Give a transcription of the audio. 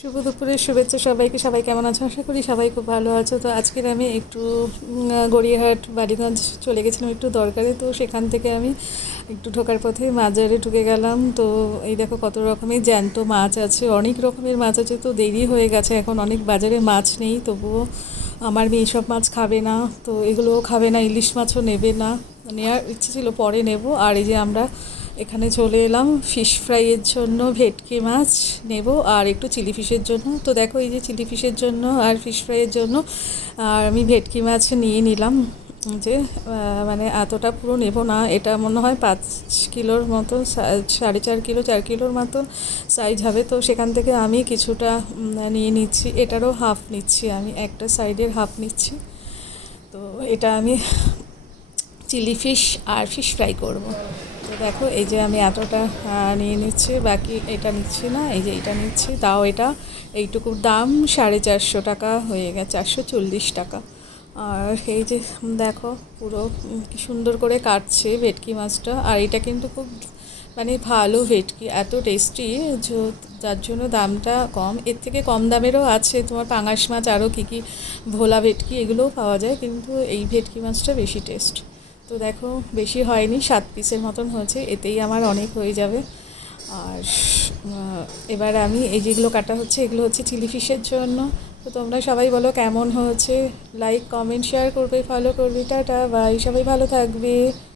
শুভ দুপুরের শুভেচ্ছা সবাইকে। সবাই কেমন আছো? আশা করি সবাই খুব ভালো আছো। তো আজকের আমি একটু গড়িয়াহাট বালিগঞ্জ চলে গেছিলাম একটু দরকারে। তো সেখান থেকে আমি একটু ঢোকার পথে বাজারে ঢুকে গেলাম। তো এই দেখো কত রকমের জ্যান্ত মাছ আছে, অনেক রকমের মাছ আছে। তো দেরি হয়ে গেছে, এখন অনেক বাজারে মাছ নেই। তবুও আমার মেয়ে এইসব মাছ খাবে না, তো এগুলোও খাবে না, ইলিশ মাছও নেবে না। নেওয়ার ইচ্ছে ছিল, পরে নেব। আর এই যে আমরা এখানে চলে এলাম ফিশ ফ্রাইয়ের জন্য, ভেটকি মাছ নেব আর একটু চিলি ফিশের জন্য। তো দেখো এই যে চিলি ফিশের জন্য আর ফিশ ফ্রাইয়ের জন্য আর আমি ভেটকি মাছ নিয়ে নিলাম। যে মানে এতটা পুরো নেব না, এটা মনে হয় 5 কিলোর মতো, 4.5 কিলো 4 কিলোর মতো সাইজ হবে। তো সেখান থেকে আমি কিছুটা নিয়ে নিচ্ছি, এটারও হাফ নিচ্ছি, আমি একটা সাইডের হাফ নিচ্ছি। তো এটা আমি চিলি ফিশ আর ফিশ ফ্রাই করব। তো দেখো এই যে আমি এতটা নিয়ে নিচ্ছি, বাকি এটা নিচ্ছি না, এই যে এটা নিচ্ছি। তাও এটা এইটুকুর দাম 450 টাকা হয়ে গেছে, 440 টাকা। আর এই যে দেখো পুরো কি সুন্দর করে কাটছে ভেটকি মাছটা। আর এটা কিন্তু খুব মানে ভালো ভেটকি, এত টেস্টি, যার জন্য দামটা কম। এর থেকে কম দামেরও আছে তোমার পাঙাশ মাছ, আরও কী কী ভোলা ভেটকি, এগুলোও পাওয়া যায়, কিন্তু এই ভেটকি মাছটা বেশি টেস্ট। তো দেখো বেশি হয়নি, 7 পিসের মতন হয়েছে, এতেই আমার অনেক হয়ে যাবে। আর এবার আমি এই যেগুলো কাটা হচ্ছে, এগুলো হচ্ছে চিলি ফিশের জন্য। তো তোমরা সবাই বলো কেমন হয়েছে, লাইক কমেন্ট শেয়ার করবে, ফলো করবে। টাটা বাই, সবাই ভালো থাকবে।